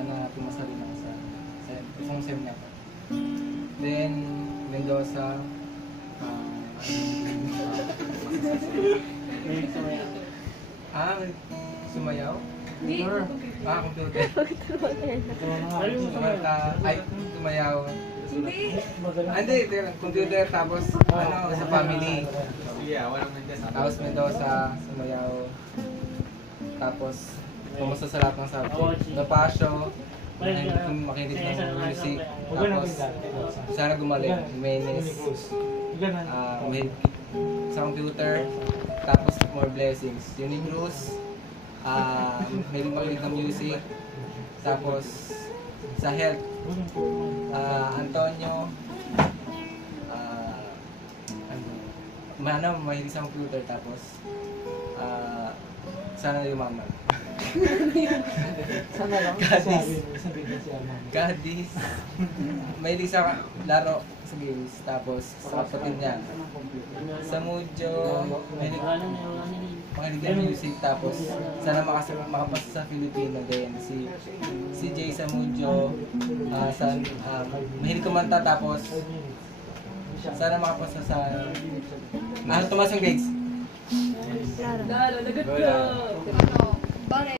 sana pumasa rin ako sa isang sem niya pa. Then, Mendoza, sumayaw? Computer. Sumayaw. Hindi, computer tapos sa family. Tapos Mendoza, sumayaw. Tapos, pumasa sa lahat ng subject. Napasyo, makinig ng music. Tapos, sana gumaling. Jimenez. Sa computer. Tapos, more blessings. Unique Cruz. May makinig ng music. Tapos, sa health. Antonio. Mahilig sa computer. Tapos, sana yumaman. Sana lang. Gadis. Mahilig sa laro sa games. Tapos sa kapatid niya. Sa Mujo. Mahilig ng music. Tapos sana makapasa sa Filipino din. Si Jay sa Mujo. Mahilig kumanta. Tapos sana makapasa sa tumas ang grades. Dalo, lagot ko.